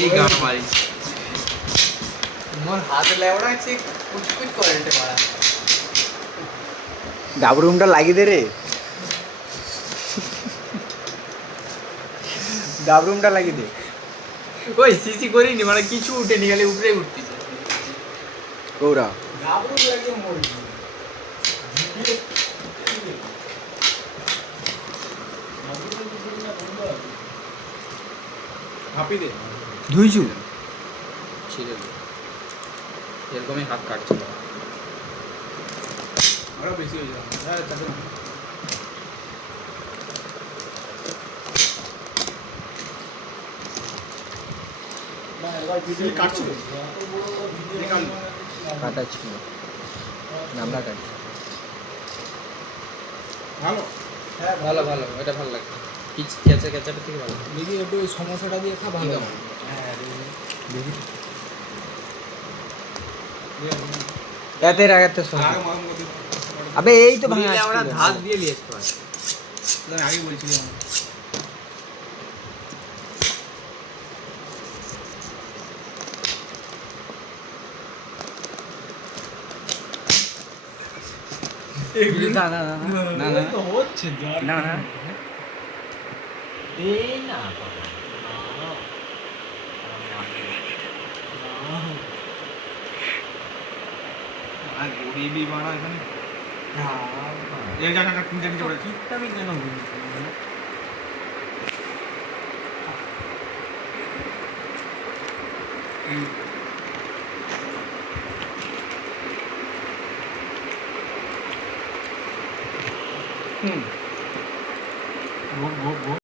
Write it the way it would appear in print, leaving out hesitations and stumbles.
এই গান মারি মোর হাত লেওড়া আছে কুচকুচ করে রে বাড়া গাবরুমটা লাগিয়ে দে রে গাবরুমটা লাগিয়ে দে ওই সিসি করিনি মানে কিছু উঠেনি খালি উপরে উঠতেছে কৌরা গাবরুম একদম মরি হাপি দে ধুইছু ছিড়ে দে এরকমই হাত কাটছিল আরো বেশি হয়ে যাবে হ্যাঁ তাতে সিল কাটছিল নিকাল কাটা ছিল আমরা কাটছি ভালো হ্যাঁ ভালো ভালো এটা ভালো লাগছে কিচ কেচা কেচাটা থেকে ভালো দেখি একটু ওই সমস্যাটা দিয়ে খা ভালো হ্যাঁ দেখি এতে রাগাতে সব আর মার মধ্যে আবে এই তো ভাঙা দিলে আমরা আসছিল। ধাত দিয়ে লিয়েছ পার আমি আগে বলছিলাম না না না না না তো হচ্ছে না না এই না আর গরিবই বাড়া এখানে এই জায়গাটা কিনতে নিতে পারে আমি কেন এই